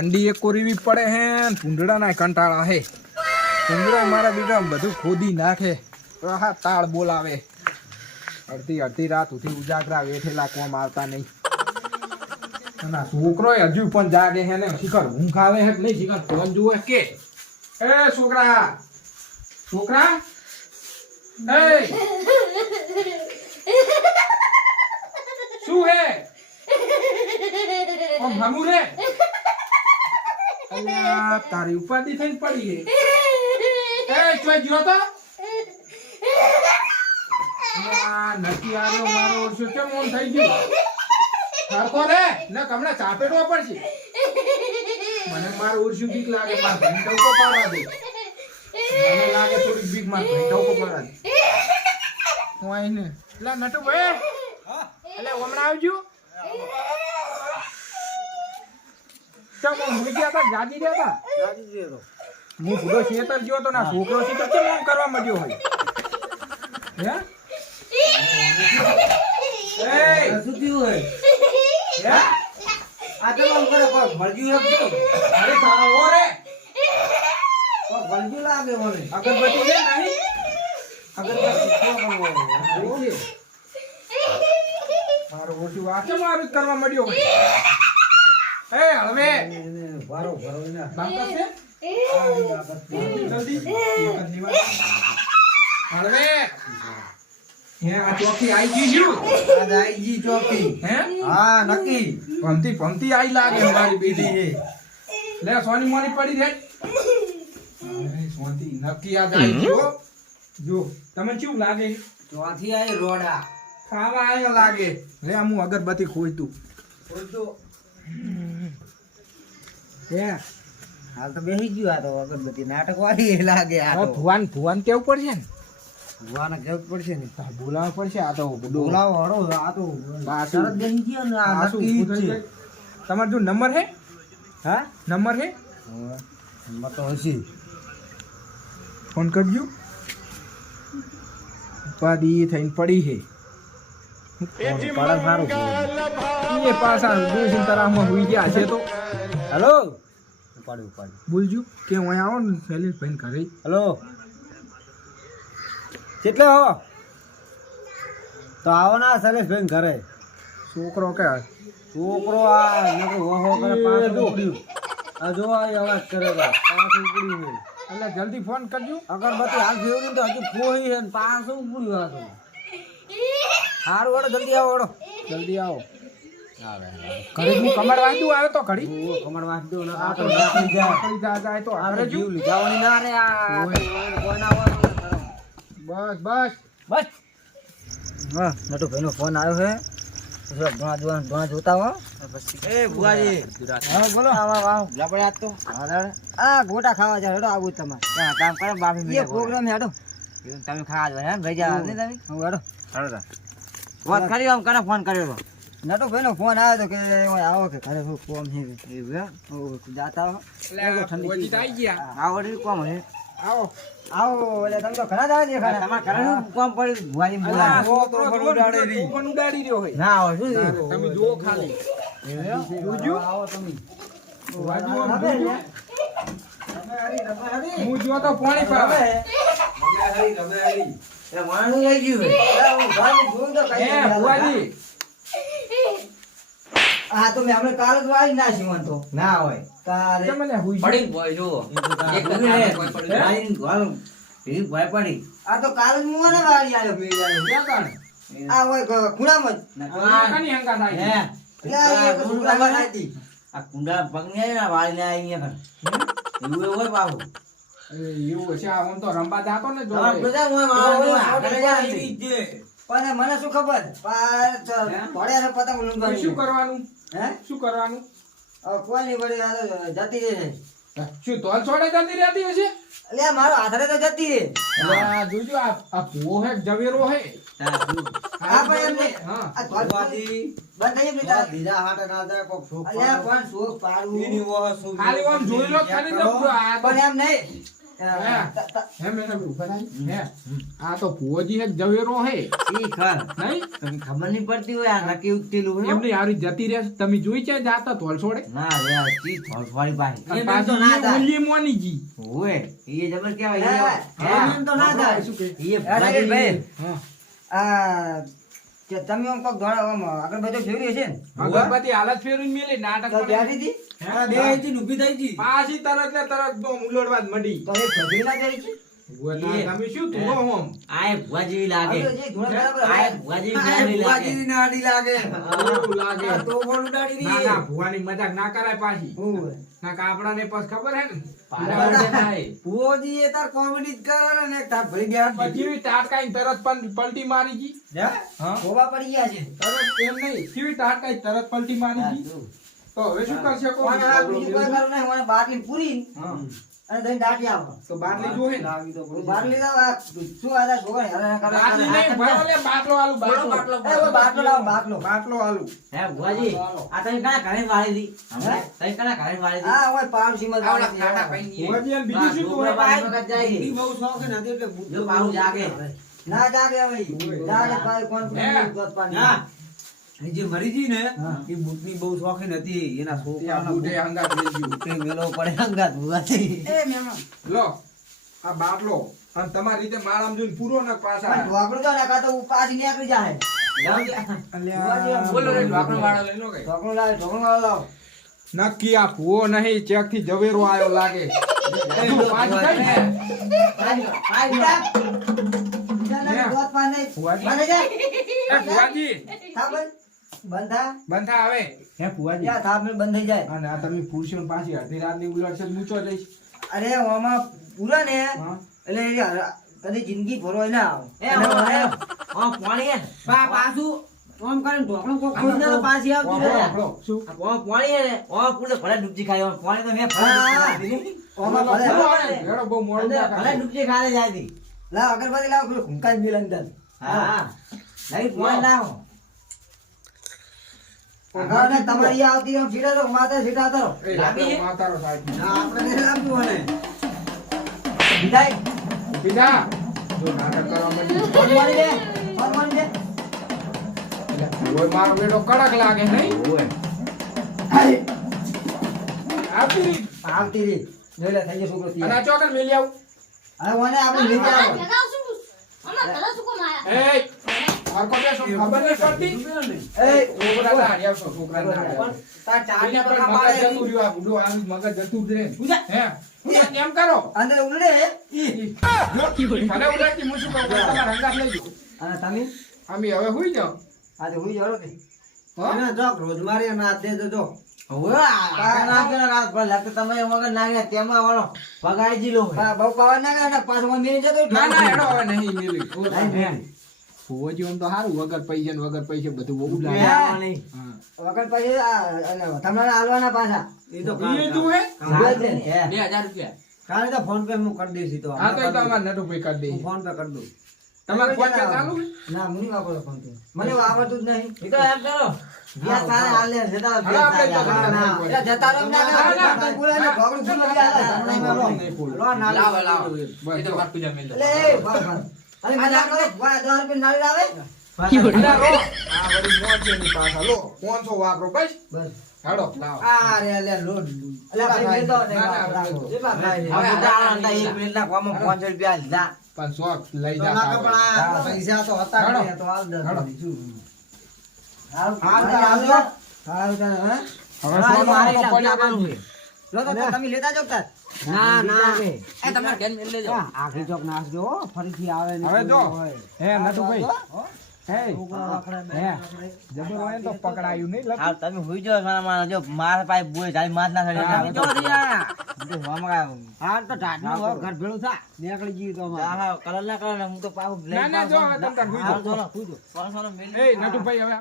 ઠંડી એક કોરીવી પડે હે ભૂંડડાના કંટાળા હે ભૂંડડા મારા બેટા બધું ખોદી નાખે હા તાળ બોલાવે અડધી રાત સુધી ઉજાગરા વેઠેલા કોમ આવતા નહીં અને છોકરો હજુ પણ જાગે હે ને શિખર ઊંઘ આવે હે નહીં શિખર ફોન જુએ કે એ છોકરા છોકરા એ શું હે ઓમ હમુ રે અલ્યા તારી ઉપાધિ થઈને પડી હે એ ચોય જ્યો તો નક્કી આરો મારો શું કેમ ઓન થઈ ગયું હરકો રે ન કમણા ચાપેડવા પડશે મને માર ઓરશું બીક લાગે માર ભંટો કો પાડા દે મને લાગે થોડી બીક માર ભંટો કો પાડા દે હું આઈને લા નટુ ભાઈ હા એટલે હમણાં આવજો ચમ હું ગયા તા જાજી રહ્યા તો હું પૂરો શેતર ગયો તો ના છોકરો છે તો કેમ આમ કરવા માંડ્યો હોય હે એ શું થયું હોય હે આ તો આમ કરે કોઈ ભળજ્યું હે અરે તારો રે કોઈ ભળજ્યું લાગે મને અગરબત્તી લે નહીં અગરબત્તી તો બનવો મારો ઓછું વાચો મારું કરવા માંડ્યો એ હવે વારો ને બાપા છે જલ્દી હવે હે આ ચોકી આઈ ગઈ છું આ આઈ ગઈ ચોકી હે હા નક્કી પંક્તિ આઈ લાગે મારી બેટી હે લે સોની મોની પડી રે સોની નક્કી આ આઈ ગયો જો તમે કેવું લાગે ચોથી આઈ રોડા ખાવા આયો લાગે લે હું અગરબત્તી ખોઈતું હે હાલ તો બેહી ગયો આ તો અગરબત્તી નાટક વાળી લાગે આ તો ભુવાન કેવું પડશે ને ભુવાને કેવું પડશે ને બોલાવવું પડશે આ તો બોલાવો હળો આ તો શરત બેહી ગયો ને આ નક્કી છે તમારો જો નંબર હે હા નંબર હે નંબર તો હશે ફોન કરજો ઉપાધિ થઈને પડી હે પાડા સારું એ પાછા દોષિન તરામાં હોઈ ગયા છે તો હેલો ઉપાડ બોલજો કે હું આવો ને શૈલેષ ભાઈ ઘરે હેલો કેટલે હો તો આવો ના શૈલેષ ભાઈ ઘરે છોકરો કે છોકરો આ નકો હો કરે પાછું ઉડ્યું આ જો આ અવાજ કરે પાછું ઉડ્યું એટલે જલ્દી ફોન કરજો અગરબત્તી હાલ ફેવરી તો હજુ ખોઈ હે પાછું ઉડ્યું આ તો હારું વડો જલ્દી આવો વડો જલ્દી આવો ઘરે હું કમર વાંધું આવે તો ઘડી કમર વાંધું ના આ તો નાખી જાય તો ઘરે જીવ લીધાવાની ના રે આ ફોન આવો બસ હા નટુ ભાઈનો ફોન આવ્યો છે ધોણા જોતા હો પછી એ ભુવાજી હા બોલો આવો લાપડે આજ તો આ ગોટા ખાવા જાય હેડો આવું તમારે કામ કરો બાફી એ પ્રોગ્રામ હેડો તમે ખાવા જાય હે ભાઈ જા તમે હેડો વાત કરી આમ કને ફોન કર્યો નટુ ભાઈનો ફોન આવ્યો તો કે આવો કે ઘરે હું કોમ છે જાતા હો ઠંડી આવી ગયા આવડી કોમ હે આવો એટલે તમે તો ઘણા દાડા દેખાડા તમાર ઘરે કોમ પડી ભુવાજી બોલા તો ઉડાડે રી કોણ ઉડાડી રહ્યો હોય ના આવો શું તમે જો ખાલી જોજો આવો તમે વાજુ આમ જોજો હું જો તો પાણી પાવે રમે હરી એ માણું લઈ ગયું હું ભાઈ જોઉં તો કઈ ભુવાજી આ તો મે આપણે કાલ જ વાઈ ના જીવન તો ના હોય તારે મને હુઈ પડી ભોય જો એક લાઈન ઘર ભી ભોય પડી આ તો કાલ જ મુવા ને વાળી આયો ભી આયો ક્યાં કાણે આ હોય ખૂણામાં આ કની હંગા થાય હે આ ખૂણામાં નાતી આ કુંડા પગને ના વાળી ને અહીંયા કર એવું હોય બાબુ એવું છે આ ઓમ તો રંબા જાતો ને જો બધા હું મારો ઘરે જાતી પણ મને શું ખબર પડ્યા પતંગ લૂંટવાનું શું કરવાનું હે શું કરવાનું કોઈ નહીં પડે જતી રહે શું તોલ છોડે જતી રહેતી હશે એટલે મારો આધારે તો જતી રહે જોજો આ ભૂવો હે જવેરો હે હા ભાઈ એમને હા આ તોલવાદી બંધ થઈ ગઈ બીજા હાટે ના જાય કોક શોક અલ્યા પણ શોક પાડું એની વો ખાલી આમ જોઈ લો ખાલી તો પણ એમ નહીં હે મેં ઉભા થાય હે આ તો ભુવોજી એક ઝવેરો હે ઈ ખર નહીં તમને ખબર નહીં પડતી હોય આ નકી ઉગતીલું હે? એમની હારી જતી રહે તમે જોઈ છે જાતા તોલ છોડે ના યાર ચી થોડી પાહી અને પાછી ઓલી મોનીજી ઓએ ઈ જબર કેવાય એમ તો ના થાય શું કે ઈ ભાઈ આ કે તમે આમ કોક દોડા આમ આગળ બધું જોઈ રહ્યો છે ને અગરબત્તી હાલત ફેરવીને મેલી નાટક તો કરે. બેઠી હતી હા, બે હતી ઊભી થઈ હતી પાછી તરત ને તરત તો ઉલોડવા જ મડી તો એ ભગી ના કરી છે તમે શું તું હોમ આય ભુવા જેવી લાગે આ તો જે ધોળા બરાબર આય ભુવા જેવી લાગે નાડી લાગે એવું લાગે આ તો પણ ઉડાડી ના રહી ના ભુવાની મજાક ના કરાય પાછી ઓય ના કાપડાને પાસ ખબર હે ને પારા થાય પુઓજી એ તાર કોમેડી જ કરે ને તાર ભરી ગયા પછી તાટકાઈ તરત પણ પલટી મારી ગઈ હા ખોબા પડી ગયા છે તરત એમ નહીં કેવી તાટકાઈ તરત પલટી મારી ગઈ તો હવે શું કરશે કો કોણ આ બીજું કોઈ કરું નહીં મને બાટલી પૂરી હા અને દઈ દાટી આવો તો બાટલી જોહે ને બાટલી લાવ આ શું આ છોકરા હેરાન કરે બાટલી નહીં ભરો લે બાટલો આલુ બાટલો એ ઓય બાટલો લાવ બાટલો બાટલો આલુ હે ભુવાજી આ તમે કણા ઘરે વાળી દી તમે કણા ઘરે વાળી દી આ ઓય પાવ સીમલ આવલા ખાટા પૈની ભુવાજી અને બીજું શું છોકરા તું બાઈ મગજ જાય ઈ બહુ શોખ નથી એટલે જો પાવું જાગે ના જાગે ભાઈ જાગે ભાઈ કોણ દૂધ પાણી ના એ જે મરી ગઈ ને એ બુટની બહુ શોખીન હતી એના આ છોકરાના બુઢે હંગાત લઈ ગયું બુટે મેલો પડે અંગાત ભુવાજી એ મેમો લો આ બાટલો અને તમારી રીતે માળામ જોઈને પૂરો ન પાછા ઢોકળું તો નાખા તો પાછી નીકળી જાય બોલો રે ઢોકળો વાળો લઈ લો કઈ ઢોકળું લાવ ઢોકળું વાળો લાવ નક્કી આ ભૂવો નહીં ચેક થી જવેરો આયો લાગે પાછું કઈ ને? એ ભુવાજી બંધા આવે હે ભુવાજી બંધ થઈ જાય અને આ તમે પુરુષો પાછી અડધી રાત ની ઉલટશે મૂચો જઈશ અરે આમાં પૂરા ને હા એટલે કદી જિંદગી ભરો ના એ ઓ પાણી હે પાછું ઓમ કરીને ઢોકળું કોક ખોઈને તો પાછી આવતી રહે. આપણો શું ઓ પાણી હે ને ઓ પૂરે ભલે ડૂબજી ખાય ઓ પાણી તો મે ઓમાં ભલે એડો બહુ મોડું ના ભલે કરે. ડૂબજી ખાલે જાય દી લાવ અગરબત્તી લાવ પેલું ઘૂંકાઈ મિલ અંદર હા નહીં પાણી લાવો અને તમારી આ આવતી આમ સીધા તો માથે સીધા કરો એ લાંબી છે? માતારો સાહેબ ના આપણે નહીં લાવતું મને વિદાય પીધા જો નાટક કરવા માંડી ફોન મારી દે ફોન મારી દે એટલે ઓય મારો બેટો કડક લાગે નહીં ઓય આપી આવતી રી જોઈ લે થઈ ગયો છોકરો અને તૈયાર. આ ચોકન મેલી આવ હવે મને આપણે લઈ જાવ એ આરકો બેસો ખબર નહીં પડતી એ છોકરા ના હારી આવશો છોકરા ના હારી આવશો. તાર ચાલી પર મગજ પાડે જતું રહ્યું આ બુડો આનું મગજ જતું જ રહે ઉજા. હે એમ કરો અંદર ઉલડે ભલે ઉડાડતી હું શું કહું તમારા રંગાત લઈ જાઓ. અને તમે અમે હવે હુઈ જાઓ આજે હુઈ જાવ કે હા? એને જો રોજમારી ના દે દેજો ઓય આ નાખેલો રાત પર લાગતો તમે મગર નાખે તેમાં વાળો પગાડી જીલો હોય બહુ પાવર ના કરે પાછો મને મેરી જતો ના ના હેડો હવે નહીં મેલી નહીં મેલી. ફોજી આમ તો સારું વગર પૈસા ને વગર પૈસે બધું બહુ લાગે આવવાની હા. વગર પછી તમારે હાલવાના પાછા એ તો એ તું હે હે 2000 રૂપિયા કાલે તો ફોન પે હું કરી દઈશ ઈ તો હા તો એ તો અમારે નટુ ભાઈ કરી દે હું ફોન પે કરી દઉં તમારે ફોન પે ચાલુ હે? ના હું નહીં વાપરતો ફોન પે મને વાપરતું જ નહીં એ તો એમ કરો ગયા સારે હાલે જતા હવે આપણે તો ના, ના. એટલે જતા રહો ના ના, ના. કરે બોલાય ને ભગડું ફૂલ લઈ આવે હમણાં લો. નહીં ફૂલ. લો ના લાવો લાવો બસ એ તો જો. વાત પૂજા મેલ દો એટલે એ બસ બસ અરે મજાક કરો વાહ 10 રૂપિયા નાળી આવે અલા રો આ વળી મોજે ની પાછા લો 500 વાપરો બસ બસ હેડો લાવો આ રે લે લો અલે ભાઈ મેં તો ના, ના, રાખો. ના. એ બાપ ભાઈ. હવે ઉદાહરણ હતા 1 મિનિટના કોમમાં 500 રૂપિયા લીધા 500 લઈ તો જા ના કપડા તાવ. પૈસા તો હતા જ હાલો. નહીં, તો હાલ દે હાલો. બીજું. હાલ હાલ હાલ આવજો. હાલ તારે, હે? હવે મારે સોનો મારે આખો પડ્યો લાવવાનું રહે. છે. લો તો તમે લેતા જાવ તાર ના ના એ એ તમારે ઘેર મેલ લેજો આખી ચોક નાખજો હો, ફરીથી આવે ને હવે જો. હોય. હે નટુભાઈ હો? હે છોકરો રખડે, હે. રખડે. જબર હોય ને તો પકડાયું નહીં લતું. હા તમે હુઈ જાઓ મારા જો મારા પાસે બોય જાળી માથ ના તમે થાય જો દિયા. હમણાં હાલ તો ઢાઢનું હવે ઘર ભેળું થા નીકળી ગયું તો અમારે. કલર ના કલર હું તો પાછું ના ના જો હવે તમ તાર હુઈ હાલ જાઓ. જો હુઈ જાઓ. સોનો મેલ એ નટુભાઈ હવે